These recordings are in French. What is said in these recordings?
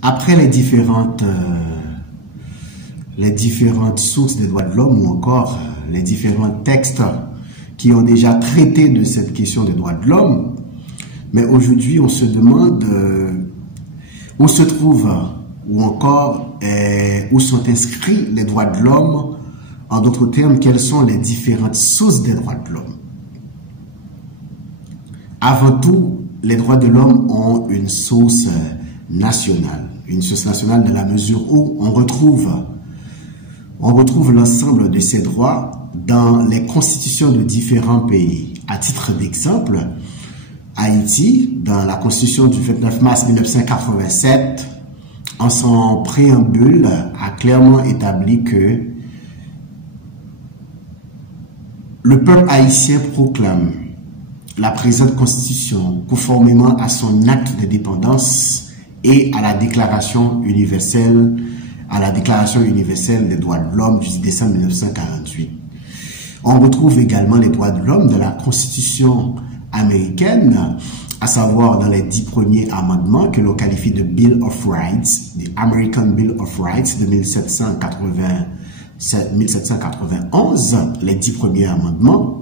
Après les différentes sources des droits de l'homme ou encore les différents textes qui ont déjà traité de cette question des droits de l'homme, mais aujourd'hui on se demande où se trouvent ou encore où sont inscrits les droits de l'homme. En d'autres termes, quelles sont les différentes sources des droits de l'homme? Avant tout, les droits de l'homme ont une source nationale. Une source nationale dans la mesure où on retrouve l'ensemble de ces droits dans les constitutions de différents pays. À titre d'exemple, Haïti, dans la constitution du 29 mars 1987, en son préambule, a clairement établi que le peuple haïtien proclame la présente constitution conformément à son acte de dépendance et à la déclaration universelle des droits de l'homme du 10 décembre 1948. On retrouve également les droits de l'homme dans la constitution américaine, à savoir dans les 10 premiers amendements que l'on qualifie de Bill of Rights, the American Bill of Rights de 1791, les 10 premiers amendements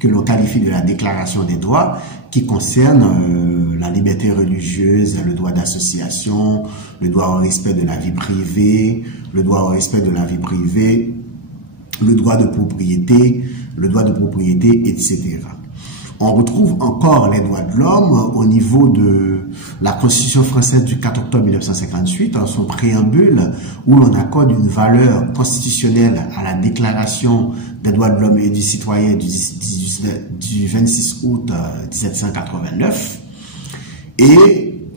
que l'on qualifie de la déclaration des droits qui concernent la liberté religieuse, le droit d'association, le droit au respect de la vie privée, le droit au respect de la vie privée, le droit de propriété, etc. On retrouve encore les droits de l'homme au niveau de la Constitution française du 4 octobre 1958, dans son préambule, où l'on accorde une valeur constitutionnelle à la Déclaration des droits de l'homme et du citoyen du 26 août 1789. Et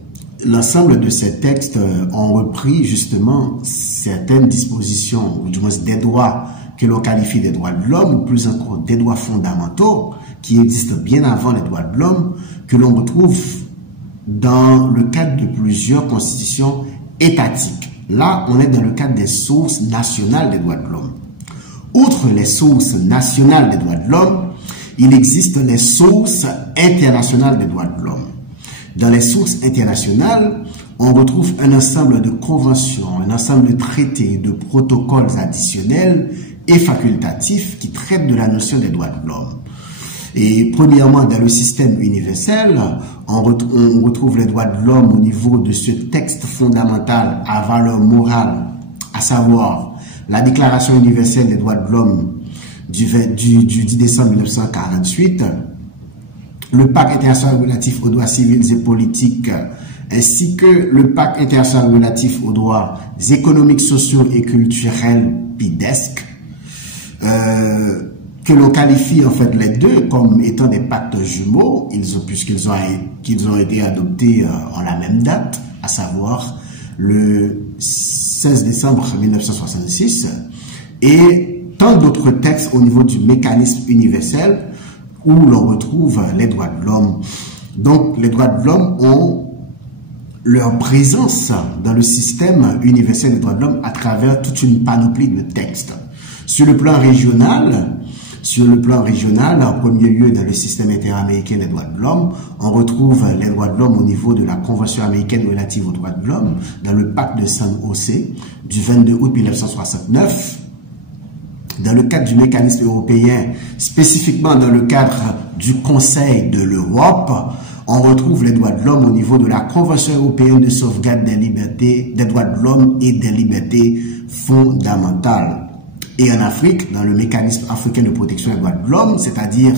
l'ensemble de ces textes ont repris justement certaines dispositions, ou du moins des droits que l'on qualifie des droits de l'homme, ou plus encore des droits fondamentaux, qui existent bien avant les droits de l'homme, que l'on retrouve dans le cadre de plusieurs constitutions étatiques. Là, on est dans le cadre des sources nationales des droits de l'homme. Outre les sources nationales des droits de l'homme, il existe les sources internationales des droits de l'homme. Dans les sources internationales, on retrouve un ensemble de conventions, un ensemble de traités, de protocoles additionnels et facultatifs qui traitent de la notion des droits de l'homme. Et premièrement, dans le système universel, on retrouve les droits de l'homme au niveau de ce texte fondamental à valeur morale, à savoir la Déclaration universelle des droits de l'homme du 10 décembre 1948, le Pacte international relatif aux droits civils et politiques, ainsi que le Pacte international relatif aux droits économiques, sociaux et culturels, PIDESC, que l'on qualifie en fait les deux comme étant des pactes jumeaux, puisqu'ils ont été adoptés en la même date, à savoir le 16 décembre 1966, et tant d'autres textes au niveau du mécanisme universel où l'on retrouve les droits de l'homme. Donc les droits de l'homme ont leur présence dans le système universel des droits de l'homme à travers toute une panoplie de textes. Sur le plan régional, en premier lieu dans le système interaméricain des droits de l'homme, on retrouve les droits de l'homme au niveau de la Convention américaine relative aux droits de l'homme, dans le pacte de San José du 22 août 1969, dans le cadre du mécanisme européen, spécifiquement dans le cadre du Conseil de l'Europe, on retrouve les droits de l'homme au niveau de la Convention européenne de sauvegarde des libertés, des droits de l'homme et des libertés fondamentales. Et en Afrique, dans le mécanisme africain de protection des droits de l'homme, c'est-à-dire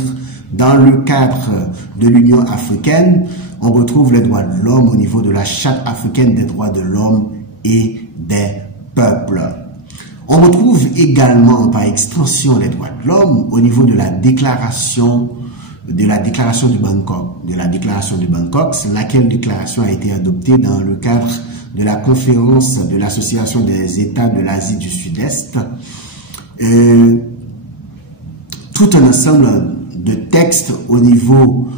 dans le cadre de l'Union africaine, on retrouve les droits de l'homme au niveau de la Charte africaine des droits de l'homme et des peuples. On retrouve également par extension les droits de l'homme au niveau de la déclaration de Bangkok, laquelle déclaration a été adoptée dans le cadre de la conférence de l'Association des États de l'Asie du Sud-Est. Tout un ensemble de textes au niveau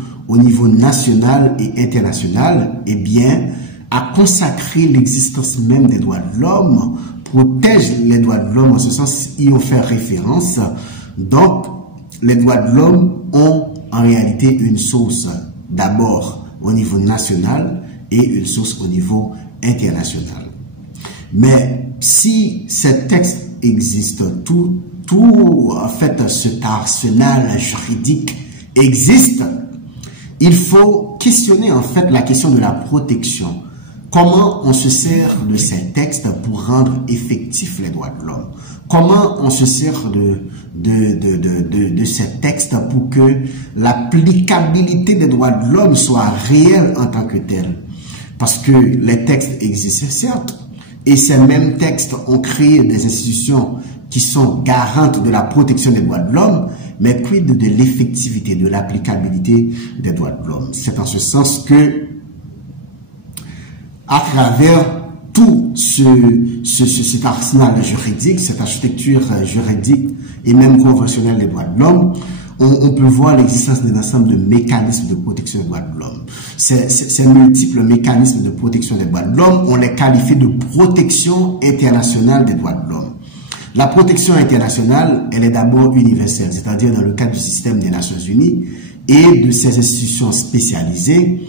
national et international, eh bien, a consacré l'existence même des droits de l'homme, protège les droits de l'homme, en ce sens, y ont fait référence. Donc, les droits de l'homme ont en réalité une source d'abord au niveau national et une source au niveau internationale. Mais si ces textes existent, en fait, cet arsenal juridique existe, il faut questionner en fait la question de la protection. Comment on se sert de ces textes pour rendre effectifs les droits de l'homme? Comment on se sert de ces textes pour que l'applicabilité des droits de l'homme soit réelle en tant que telle? Parce que les textes existent, certes, et ces mêmes textes ont créé des institutions qui sont garantes de la protection des droits de l'homme, mais quid de l'effectivité, de l'applicabilité des droits de l'homme? C'est en ce sens que, à travers tout cet arsenal juridique, cette architecture juridique et même conventionnelle des droits de l'homme, on peut voir l'existence d'un ensemble de mécanismes de protection des droits de l'homme. Ces multiples mécanismes de protection des droits de l'homme, on les qualifie de protection internationale des droits de l'homme. La protection internationale, elle est d'abord universelle, c'est-à-dire dans le cadre du système des Nations Unies et de ses institutions spécialisées.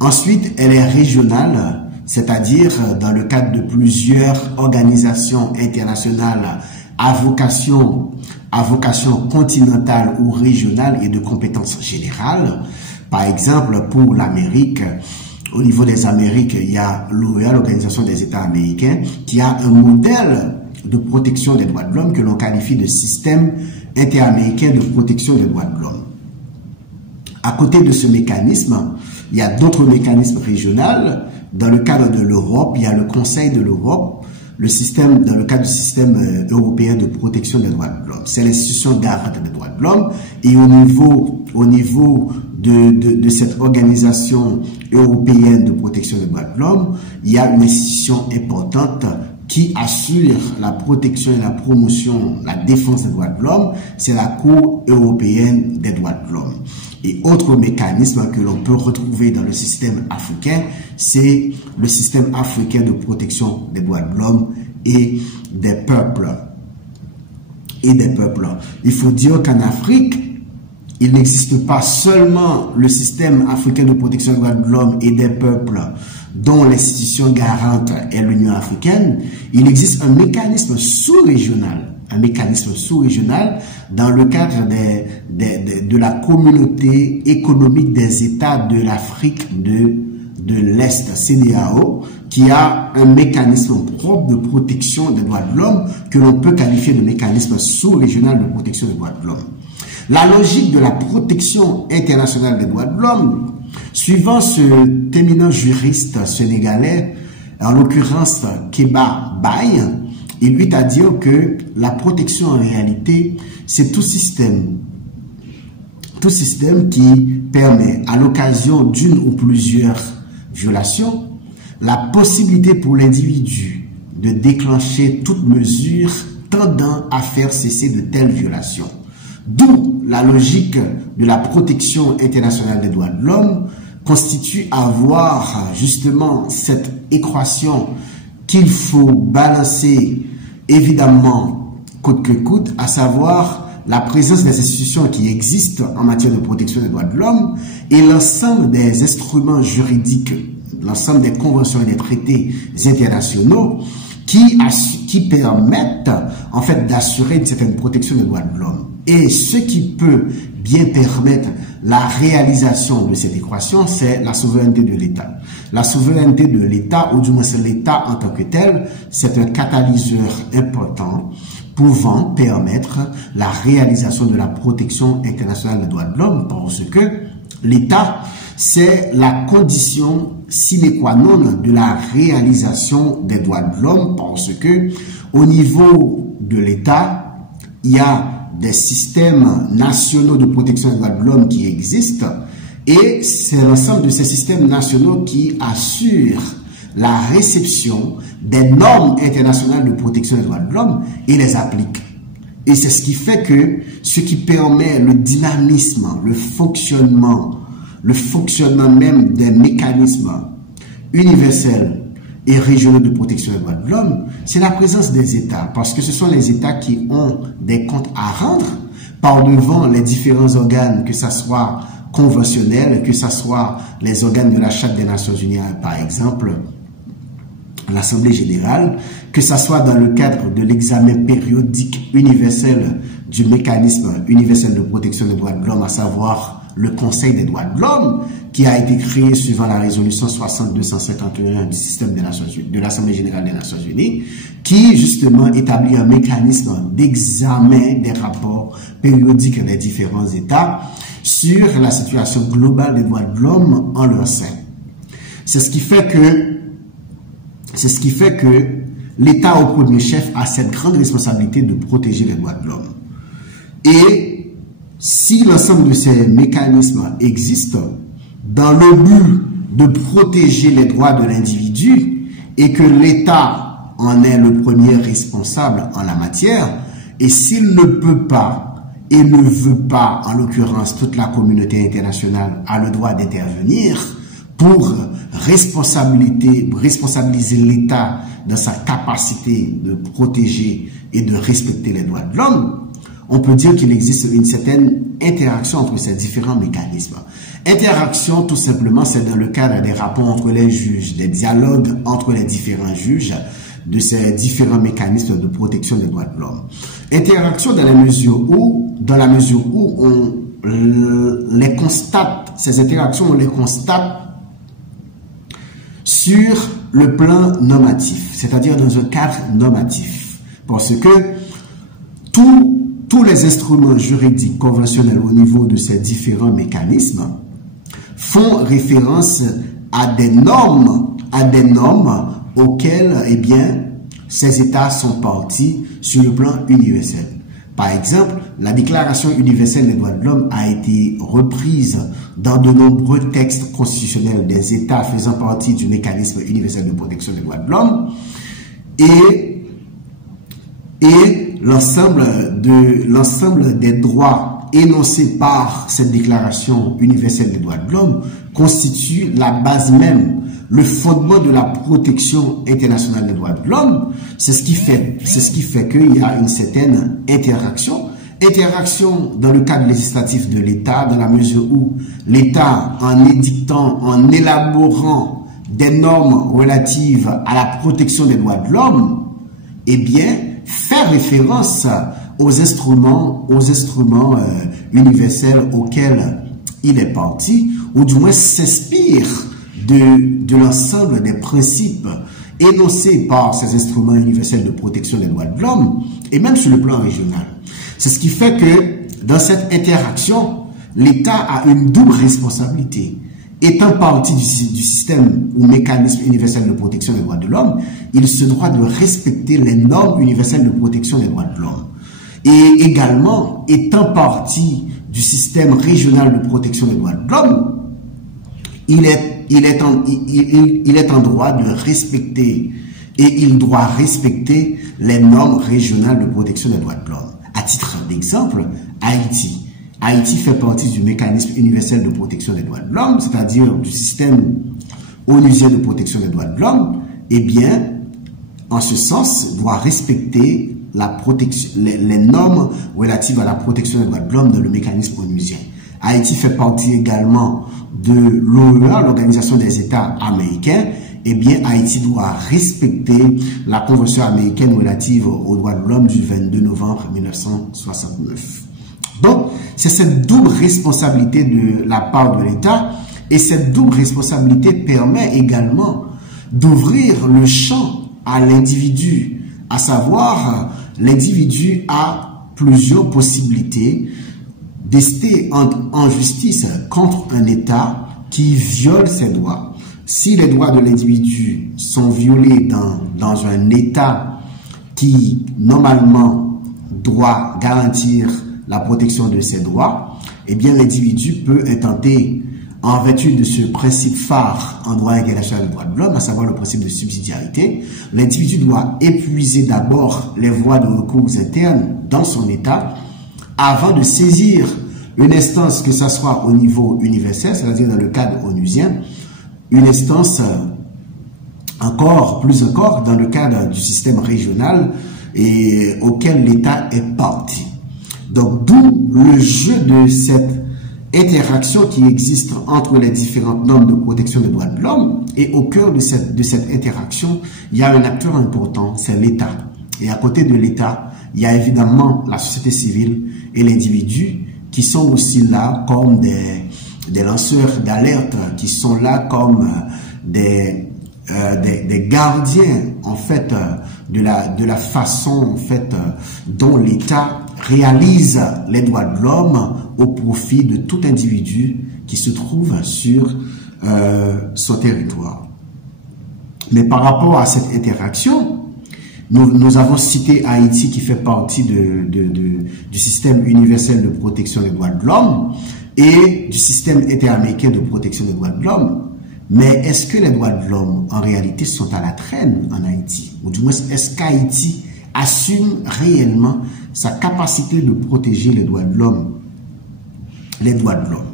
Ensuite, elle est régionale, c'est-à-dire dans le cadre de plusieurs organisations internationales à vocation continentale ou régionale et de compétences générales. Par exemple, pour l'Amérique, au niveau des Amériques, il y a l'OEA, l'Organisation des États américains, qui a un modèle de protection des droits de l'homme que l'on qualifie de système interaméricain de protection des droits de l'homme. À côté de ce mécanisme, il y a d'autres mécanismes régionaux. Dans le cadre de l'Europe, il y a le Conseil de l'Europe, dans le cadre du système européen de protection des droits de l'homme. C'est l'institution garante des droits de l'homme. Et au niveau de cette organisation européenne de protection des droits de l'homme, il y a une institution importante qui assure la protection et la promotion, la défense des droits de l'homme, c'est la Cour européenne des droits de l'homme. Et autre mécanisme que l'on peut retrouver dans le système africain, c'est le système africain de protection des droits de l'homme et des peuples. Il faut dire qu'en Afrique, il n'existe pas seulement le système africain de protection des droits de l'homme et des peuples dont l'institution garante est l'Union africaine. Il existe un mécanisme sous-régional dans le cadre de la communauté économique des États de l'Afrique de l'Est, CEDEAO, qui a un mécanisme propre de protection des droits de l'homme que l'on peut qualifier de mécanisme sous-régional de protection des droits de l'homme. La logique de la protection internationale des droits de l'homme, suivant ce éminent juriste sénégalais, en l'occurrence Kéba Baye, il lui a dit que la protection en réalité, c'est tout système qui permet à l'occasion d'une ou plusieurs violations, la possibilité pour l'individu de déclencher toute mesure tendant à faire cesser de telles violations. D'où la logique de la protection internationale des droits de l'homme constitue avoir justement cette équation qu'il faut balancer évidemment coûte que coûte, à savoir la présence des institutions qui existent en matière de protection des droits de l'homme et l'ensemble des instruments juridiques, l'ensemble des conventions et des traités internationaux qui permettent en fait d'assurer une certaine protection des droits de l'homme. Et ce qui peut bien permettre la réalisation de cette équation, c'est la souveraineté de l'État. La souveraineté de l'État, ou du moins c'est l'État en tant que tel, c'est un catalyseur important pouvant permettre la réalisation de la protection internationale des droits de l'homme, parce que l'État, c'est la condition sine qua non de la réalisation des droits de l'homme, parce que au niveau de l'État, il y a des systèmes nationaux de protection des droits de l'homme qui existent, et c'est l'ensemble de ces systèmes nationaux qui assurent la réception des normes internationales de protection des droits de l'homme et les appliquent. Et c'est ce qui fait que ce qui permet le dynamisme, le fonctionnement même des mécanismes universels et régionaux de protection des droits de l'homme, c'est la présence des États, parce que ce sont les États qui ont des comptes à rendre par devant les différents organes, que ce soit conventionnels, que ce soit les organes de la Charte des Nations Unies, par exemple, à l'Assemblée générale, que ce soit dans le cadre de l'examen périodique universel du mécanisme universel de protection des droits de l'homme, à savoir le Conseil des droits de l'homme, qui a été créé suivant la résolution 6251 du système de l'Assemblée générale des Nations unies, qui justement établit un mécanisme d'examen des rapports périodiques des différents États sur la situation globale des droits de l'homme en leur sein. C'est ce qui fait que l'État au premier chef a cette grande responsabilité de protéger les droits de l'homme. Et si l'ensemble de ces mécanismes existent dans le but de protéger les droits de l'individu et que l'État en est le premier responsable en la matière, et s'il ne peut pas et ne veut pas, en l'occurrence toute la communauté internationale a le droit d'intervenir pour responsabiliser l'État dans sa capacité de protéger et de respecter les droits de l'homme, on peut dire qu'il existe une certaine interaction entre ces différents mécanismes. Interaction, tout simplement, c'est dans le cadre des rapports entre les juges, des dialogues entre les différents juges, de ces différents mécanismes de protection des droits de l'homme. Interaction dans la mesure où on les constate, ces interactions, on les constate sur le plan normatif, c'est-à-dire dans un cadre normatif. Parce que tous les instruments juridiques conventionnels au niveau de ces différents mécanismes font référence à des normes auxquelles, eh bien, ces États sont partis sur le plan universel. Par exemple, la Déclaration universelle des droits de l'homme a été reprise dans de nombreux textes constitutionnels des États faisant partie du mécanisme universel de protection des droits de l'homme, et l'ensemble des droits énoncés par cette Déclaration universelle des droits de l'homme constitue la base même, le fondement de la protection internationale des droits de l'homme. C'est ce qui fait qu'il y a une certaine interaction dans le cadre législatif de l'État, dans la mesure où l'État, en élaborant des normes relatives à la protection des droits de l'homme, eh bien, fait référence aux instruments universels auxquels il est parti, ou du moins s'inspire de l'ensemble des principes énoncés par ces instruments universels de protection des droits de l'homme, et même sur le plan régional. C'est ce qui fait que dans cette interaction, l'État a une double responsabilité. Étant partie du système ou mécanisme universel de protection des droits de l'homme, il se doit de respecter les normes universelles de protection des droits de l'homme. Et également, étant partie du système régional de protection des droits de l'homme, il est en droit de respecter et il doit respecter les normes régionales de protection des droits de l'homme. À titre d'exemple, Haïti fait partie du mécanisme universel de protection des droits de l'homme, c'est-à-dire du système onusien de protection des droits de l'homme. Eh bien, en ce sens, doit respecter les normes relatives à la protection des droits de l'homme dans le mécanisme onusien. Haïti fait partie également de l'OEA, l'Organisation des États américains. Eh bien, Haïti doit respecter la Convention américaine relative aux droits de l'homme du 22 novembre 1969. Donc, c'est cette double responsabilité de la part de l'État, et cette double responsabilité permet également d'ouvrir le champ à l'individu, à savoir, l'individu a plusieurs possibilités d'ester en justice contre un État qui viole ses droits. Si les droits de l'individu sont violés dans un État qui, normalement, doit garantir la protection de ses droits, eh bien, l'individu peut intenter, en vertu de ce principe phare en droit international des droits de l'homme, à savoir le principe de subsidiarité, l'individu doit épuiser d'abord les voies de recours internes dans son État avant de saisir une instance, que ce soit au niveau universel, c'est-à-dire dans le cadre onusien, une instance plus encore dans le cadre du système régional et auquel l'État est parti. Donc, d'où le jeu de cette interaction qui existe entre les différentes normes de protection des droits de l'homme, et au cœur de cette interaction, il y a un acteur important, c'est l'État. Et à côté de l'État, il y a évidemment la société civile et l'individu qui sont aussi là comme des lanceurs d'alerte, qui sont là comme des gardiens en fait de la façon en fait dont l'État réalise les droits de l'homme au profit de tout individu qui se trouve sur son territoire. Mais par rapport à cette interaction, nous avons cité Haïti qui fait partie du système universel de protection des droits de l'homme et du système interaméricain de protection des droits de l'homme. Mais est-ce que les droits de l'homme, en réalité, sont à la traîne en Haïti? Ou du moins, est-ce qu'Haïti assume réellement sa capacité de protéger les droits de l'homme? Les droits de l'homme.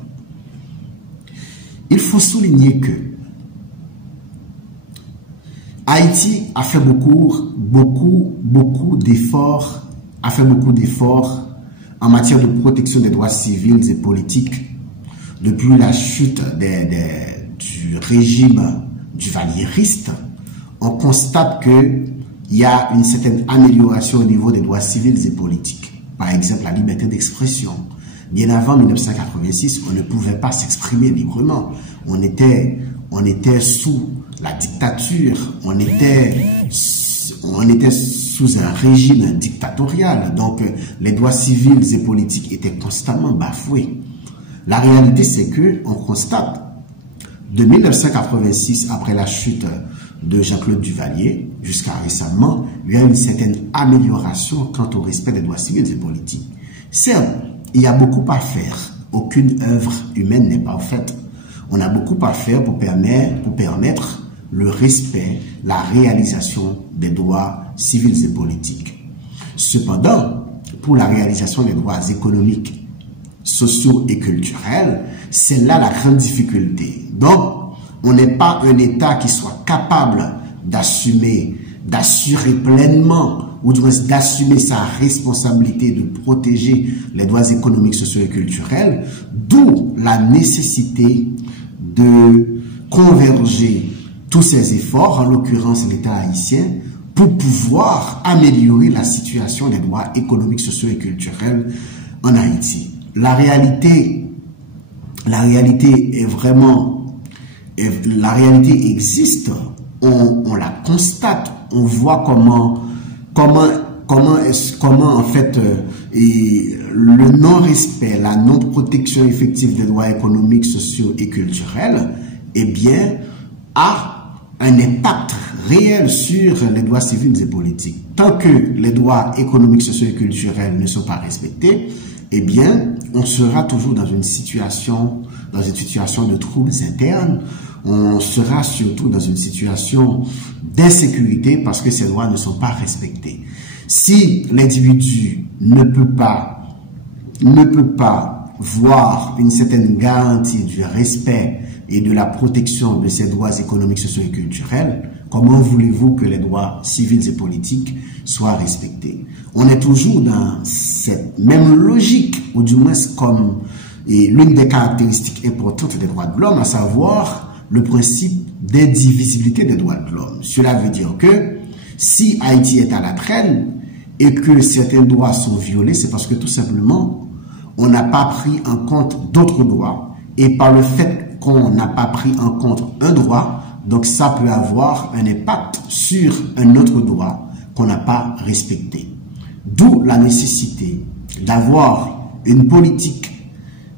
Il faut souligner que Haïti a fait beaucoup d'efforts, en matière de protection des droits civils et politiques depuis la chute du régime duvalieriste. On constate qu'il y a une certaine amélioration au niveau des droits civils et politiques. Par exemple, la liberté d'expression. Bien avant 1986, on ne pouvait pas s'exprimer librement. On était sous la dictature, on était sous un régime dictatorial. Donc, les droits civils et politiques étaient constamment bafoués. La réalité, c'est que on constate de 1986, après la chute de Jean-Claude Duvalier, jusqu'à récemment, il y a une certaine amélioration quant au respect des droits civils et politiques. Certes, il y a beaucoup à faire. Aucune œuvre humaine n'est parfaite. On a beaucoup à faire pour permettre le respect, la réalisation des droits civils et politiques. Cependant, pour la réalisation des droits économiques, sociaux et culturels, c'est là la grande difficulté. Donc, on n'est pas un État qui soit capable d'assurer pleinement, ou du moins d'assumer sa responsabilité de protéger les droits économiques, sociaux et culturels, d'où la nécessité de converger tous ces efforts, en l'occurrence l'État haïtien, pour pouvoir améliorer la situation des droits économiques, sociaux et culturels en Haïti. La réalité est vraiment, la réalité existe, on la constate, on voit comment en fait le non-respect, la non-protection effective des droits économiques, sociaux et culturels, eh bien, a un impact réel sur les droits civils et politiques. Tant que les droits économiques, sociaux et culturels ne sont pas respectés, eh bien, on sera toujours dans une situation de troubles internes. On sera surtout dans une situation d'insécurité parce que ces droits ne sont pas respectés. Si l'individu ne peut pas voir une certaine garantie du respect et de la protection de ses droits économiques, sociaux et culturels, comment voulez-vous que les droits civils et politiques soient respectés? On est toujours dans cette même logique, ou du moins comme l'une des caractéristiques importantes des droits de l'homme, à savoir le principe d'indivisibilité des droits de l'homme. Cela veut dire que si Haïti est à la traîne et que certains droits sont violés, c'est parce que tout simplement, on n'a pas pris en compte d'autres droits. Et par le fait qu'on n'a pas pris en compte un droit, donc ça peut avoir un impact sur un autre droit qu'on n'a pas respecté. D'où la nécessité d'avoir une politique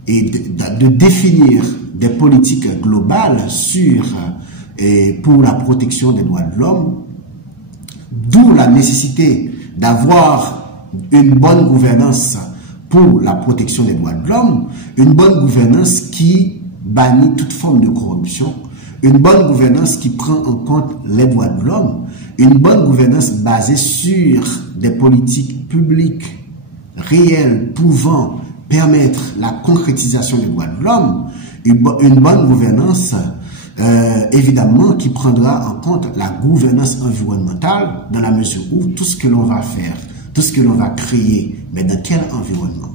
et de définir des politiques globales pour la protection des droits de l'homme. D'où la nécessité d'avoir une bonne gouvernance pour la protection des droits de l'homme, une bonne gouvernance qui bannit toute forme de corruption, une bonne gouvernance qui prend en compte les droits de l'homme, une bonne gouvernance basée sur des politiques publiques réelles pouvant permettre la concrétisation des droits de l'homme, une bonne gouvernance évidemment qui prendra en compte la gouvernance environnementale dans la mesure où tout ce que l'on va faire, tout ce que l'on va créer, mais dans quel environnement?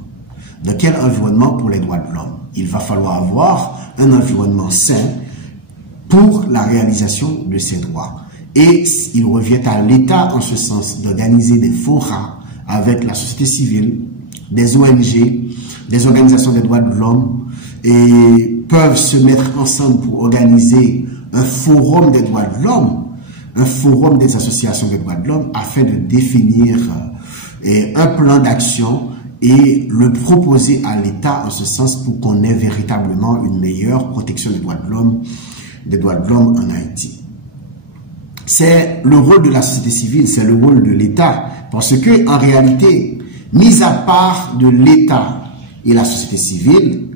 Dans quel environnement pour les droits de l'homme? Il va falloir avoir un environnement sain pour la réalisation de ces droits. Et il revient à l'État en ce sens d'organiser des forats avec la société civile, des ONG, des organisations des droits de l'homme, et peuvent se mettre ensemble pour organiser un forum des droits de l'homme, un forum des associations des droits de l'homme, afin de définir un plan d'action et le proposer à l'État en ce sens pour qu'on ait véritablement une meilleure protection des droits de l'homme en Haïti. C'est le rôle de la société civile, c'est le rôle de l'État, parce que en réalité, mis à part de l'État et la société civile,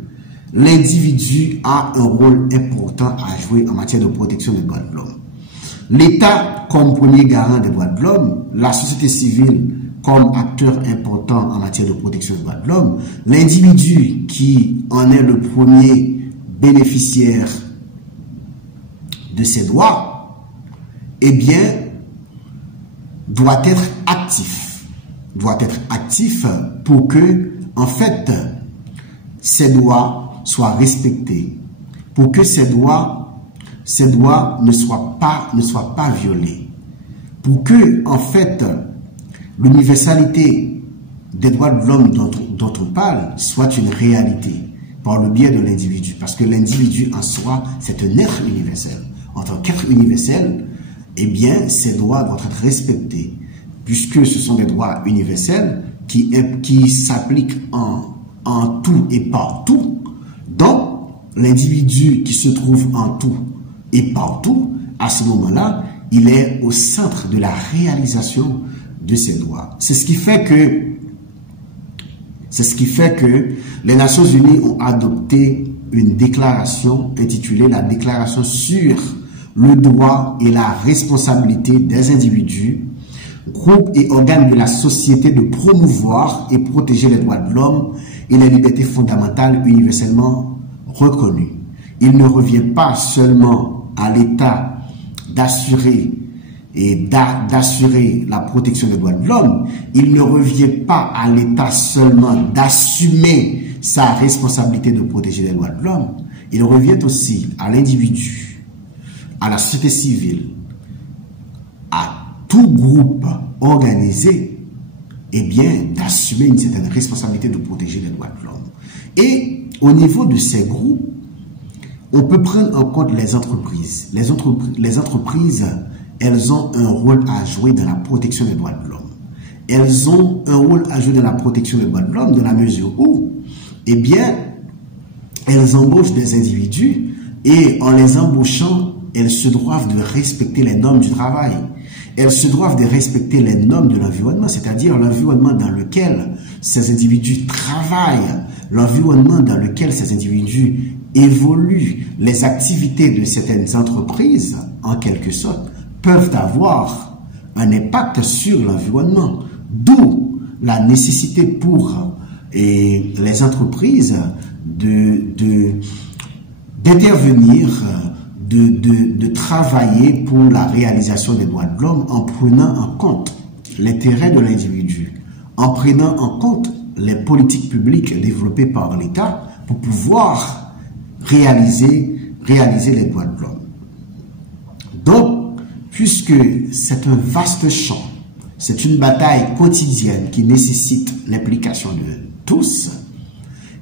l'individu a un rôle important à jouer en matière de protection des droits de l'homme. L'État comme premier garant des droits de l'homme, la société civile comme acteur important en matière de protection des droits de l'homme, l'individu qui en est le premier bénéficiaire de ces droits, eh bien, doit être actif pour que, en fait, ces droits soient respectés, pour que ces droits ne soient pas violés, pour que, en fait, l'universalité des droits de l'homme dont on parle soit une réalité par le biais de l'individu, parce que l'individu en soi, c'est un être universel. En tant qu'être universel, eh bien, ces droits doivent être respectés, puisque ce sont des droits universels qui s'appliquent en tout et partout. Donc, l'individu qui se trouve en tout et partout, à ce moment-là, il est au centre de la réalisation de ces droits. C'est ce qui fait que les Nations Unies ont adopté une déclaration intitulée la Déclaration sur le droit et la responsabilité des individus, groupes et organes de la société de promouvoir et protéger les droits de l'homme et les libertés fondamentales universellement reconnues. Il ne revient pas seulement à l'État d'assurer la protection des droits de l'homme, il ne revient pas à l'État seulement d'assumer sa responsabilité de protéger les droits de l'homme, il revient aussi à l'individu, à la société civile, à tout groupe organisé, eh bien, d'assumer une certaine responsabilité de protéger les droits de l'homme. Et au niveau de ces groupes, on peut prendre en compte les entreprises. Les entreprises, elles ont un rôle à jouer dans la protection des droits de l'homme. Elles ont un rôle à jouer dans la protection des droits de l'homme dans la mesure où, eh bien, elles embauchent des individus et en les embauchant, elles se doivent de respecter les normes du travail. Elles se doivent de respecter les normes de l'environnement, c'est-à-dire l'environnement dans lequel ces individus travaillent, l'environnement dans lequel ces individus évoluent. Les activités de certaines entreprises, en quelque sorte, peuvent avoir un impact sur l'environnement. D'où la nécessité pour les entreprises d'intervenir, de travailler pour la réalisation des droits de l'homme en prenant en compte l'intérêt de l'individu, en prenant en compte les politiques publiques développées par l'État pour pouvoir réaliser les droits de l'homme. Donc, puisque c'est un vaste champ, c'est une bataille quotidienne qui nécessite l'implication de tous,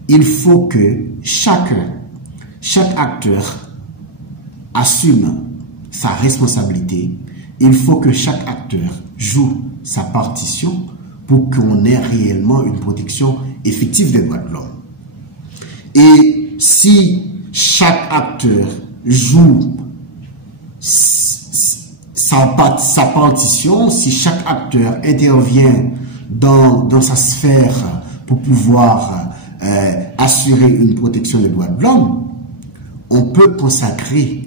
il faut que chaque acteur assume sa responsabilité. Il faut que chaque acteur joue sa partition pour qu'on ait réellement une protection effective des droits de l'homme. Et si chaque acteur joue sa partition, si chaque acteur intervient dans sa sphère pour pouvoir assurer une protection des droits de l'homme, on peut consacrer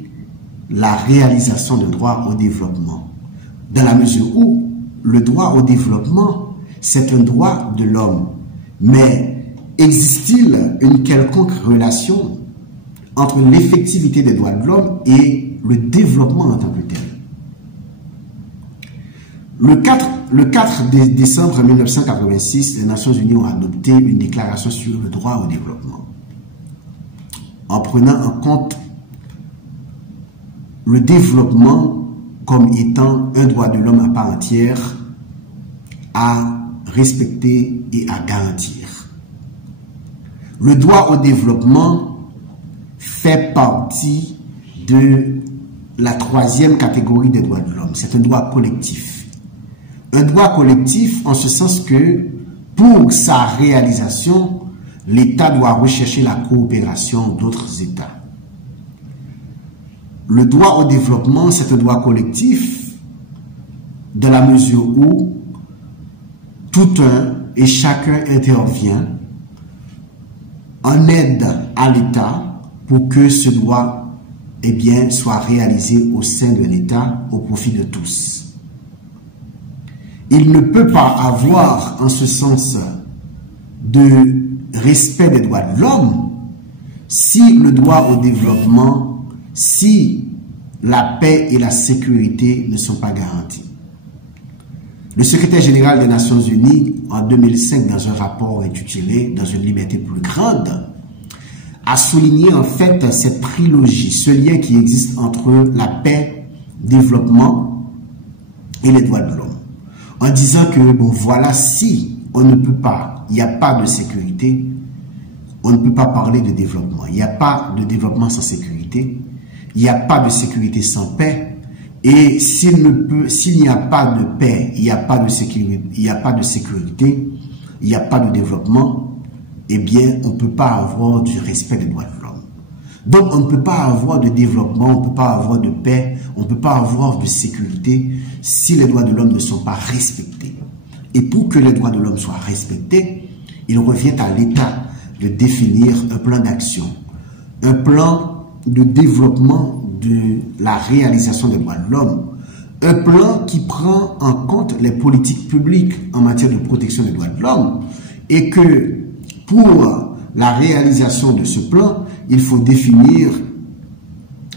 la réalisation de droit au développement. Dans la mesure où le droit au développement, c'est un droit de l'homme. Mais existe-t-il une quelconque relation entre l'effectivité des droits de l'homme et le développement en tant que tel? Le 4 décembre 1986, les Nations Unies ont adopté une déclaration sur le droit au développement, en prenant en compte le développement comme étant un droit de l'homme à part entière à respecter et à garantir. Le droit au développement fait partie de la troisième catégorie des droits de l'homme. C'est un droit collectif. Un droit collectif en ce sens que pour sa réalisation, l'État doit rechercher la coopération d'autres États. Le droit au développement, c'est un droit collectif dans la mesure où tout un et chacun intervient en aide à l'État pour que ce droit soit réalisé au sein de l'État au profit de tous. Il ne peut pas avoir en ce sens de respect des droits de l'homme si le droit au développement, si la paix et la sécurité ne sont pas garanties. Le secrétaire général des Nations Unies, en 2005, dans un rapport intitulé « Dans une liberté plus grande », a souligné en fait cette trilogie, ce lien qui existe entre la paix, le développement et les droits de l'homme. En disant que, bon, voilà, si on ne peut pas, il n'y a pas de sécurité, on ne peut pas parler de développement. Il n'y a pas de développement sans sécurité, il n'y a pas de sécurité sans paix, et s'il n'y a pas de paix, il n'y a pas de sécurité, il n'y a pas de développement, eh bien, on ne peut pas avoir du respect des droits de l'homme. Donc, on ne peut pas avoir de développement, on ne peut pas avoir de paix, on ne peut pas avoir de sécurité si les droits de l'homme ne sont pas respectés. Et pour que les droits de l'homme soient respectés, il revient à l'État de définir un plan d'action, un plan de développement de la réalisation des droits de l'homme, un plan qui prend en compte les politiques publiques en matière de protection des droits de l'homme, et que pour la réalisation de ce plan, il faut définir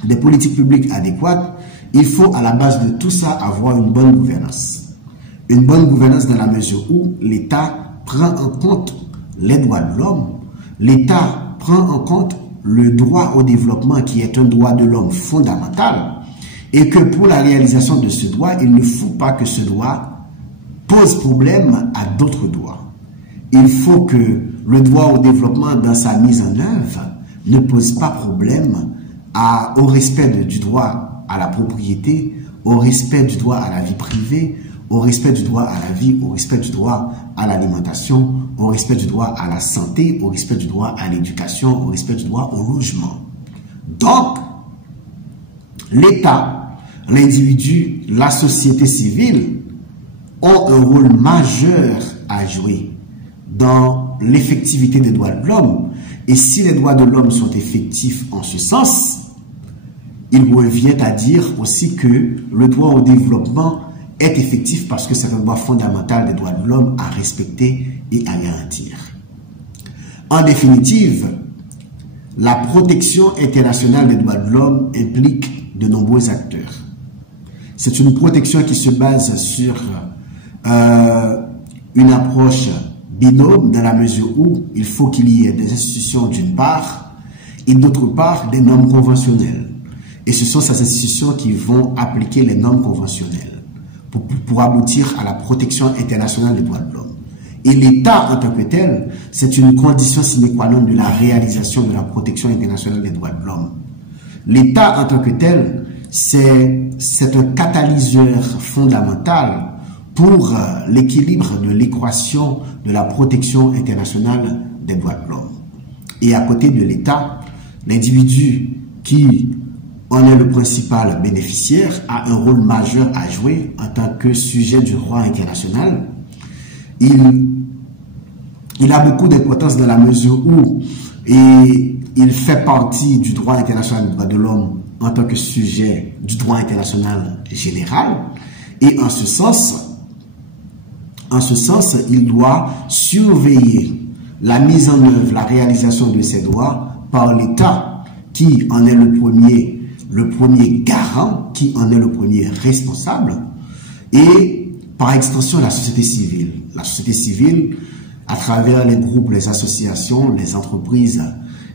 des politiques publiques adéquates. Il faut à la base de tout ça avoir une bonne gouvernance. Une bonne gouvernance dans la mesure où l'État prend en compte les droits de l'homme, l'État prend en compte le droit au développement qui est un droit de l'homme fondamental, et que pour la réalisation de ce droit, il ne faut pas que ce droit pose problème à d'autres droits. Il faut que le droit au développement dans sa mise en œuvre ne pose pas problème au respect du droit à la propriété, au respect du droit à la vie privée, au respect du droit à la vie, au respect du droit à l'alimentation, au respect du droit à la santé, au respect du droit à l'éducation, au respect du droit au logement. Donc, l'État, l'individu, la société civile ont un rôle majeur à jouer dans l'effectivité des droits de l'homme. Et si les droits de l'homme sont effectifs en ce sens, il revient à dire aussi que le droit au développement est effectif parce que c'est un droit fondamental des droits de l'homme à respecter et à garantir. En définitive, la protection internationale des droits de l'homme implique de nombreux acteurs. C'est une protection qui se base sur une approche binôme dans la mesure où il faut qu'il y ait des institutions d'une part et d'autre part des normes conventionnelles. Et ce sont ces institutions qui vont appliquer les normes conventionnelles pour aboutir à la protection internationale des droits de l'homme. Et l'État en tant que tel, c'est une condition sine qua non de la réalisation de la protection internationale des droits de l'homme. L'État en tant que tel, c'est un catalyseur fondamental pour l'équilibre de l'équation de la protection internationale des droits de l'homme. Et à côté de l'État, l'individu qui en est le principal bénéficiaire a un rôle majeur à jouer en tant que sujet du droit international. Il a beaucoup d'importance dans la mesure où il fait partie du droit international des droits de l'homme en tant que sujet du droit international général. Et en ce sens, il doit surveiller la mise en œuvre, la réalisation de ces droits par l'État qui en est le premier garant, qui en est le premier responsable, et par extension la société civile. La société civile, à travers les groupes, les associations, les entreprises,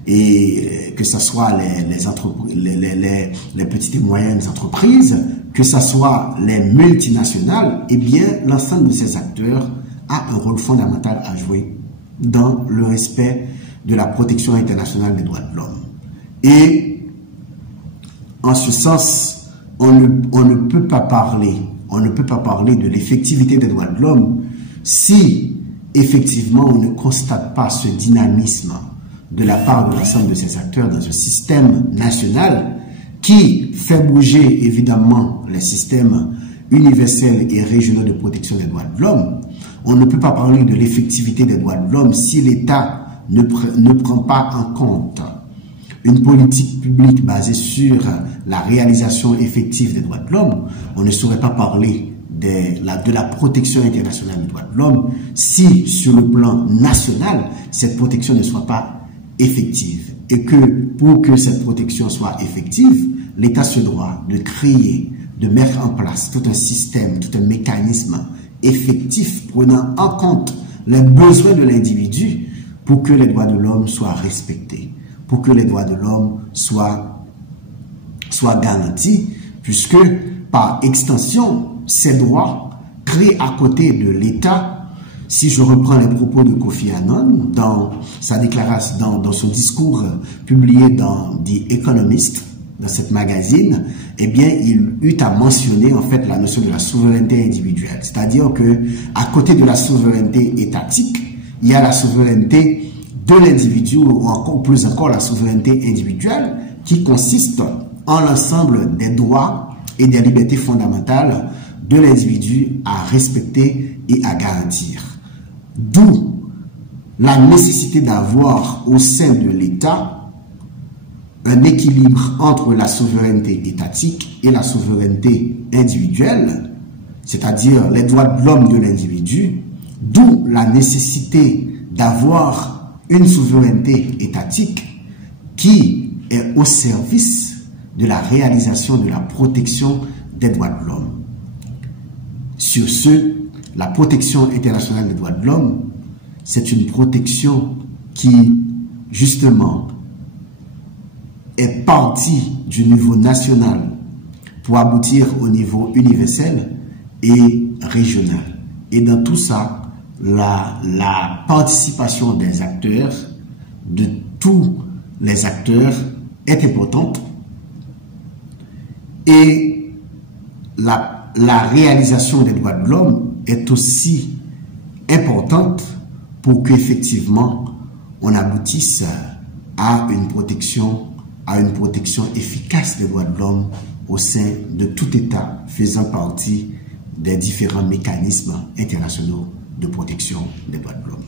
et que ce soit les petites et moyennes entreprises, que ce soit les multinationales, eh bien, l'ensemble de ces acteurs a un rôle fondamental à jouer dans le respect de la protection internationale des droits de l'homme. Et en ce sens, on ne peut pas parler de l'effectivité des droits de l'homme si effectivement on ne constate pas ce dynamisme de la part de l'ensemble de ces acteurs dans un système national qui fait bouger évidemment les systèmes universels et régionaux de protection des droits de l'homme. On ne peut pas parler de l'effectivité des droits de l'homme si l'État ne prend pas en compte une politique publique basée sur la réalisation effective des droits de l'homme. On ne saurait pas parler de la protection internationale des droits de l'homme si, sur le plan national, cette protection ne soit pas effective. Et que pour que cette protection soit effective, l'État se doit de créer, de mettre en place tout un système, tout un mécanisme effectif prenant en compte les besoins de l'individu pour que les droits de l'homme soient respectés, pour que les droits de l'homme soient garantis, puisque par extension, ces droits créés à côté de l'État, si je reprends les propos de Kofi Annan dans sa déclaration, dans son discours publié dans The Economist, dans cette magazine, eh bien, il eut à mentionner en fait la notion de la souveraineté individuelle. C'est-à-dire que à côté de la souveraineté étatique, il y a la souveraineté de l'individu, ou encore plus encore la souveraineté individuelle, qui consiste en l'ensemble des droits et des libertés fondamentales de l'individu à respecter et à garantir. D'où la nécessité d'avoir au sein de l'État un équilibre entre la souveraineté étatique et la souveraineté individuelle, c'est-à-dire les droits de l'homme de l'individu, d'où la nécessité d'avoir une souveraineté étatique qui est au service de la réalisation de la protection des droits de l'homme. Sur ce, la protection internationale des droits de l'homme, c'est une protection qui, justement, est partie du niveau national pour aboutir au niveau universel et régional. Et dans tout ça, la participation des acteurs, de tous les acteurs, est importante. Et la réalisation des droits de l'homme est aussi importante pour qu'effectivement on aboutisse à une protection efficace des droits de l'homme au sein de tout État faisant partie des différents mécanismes internationaux de protection des droits de l'homme.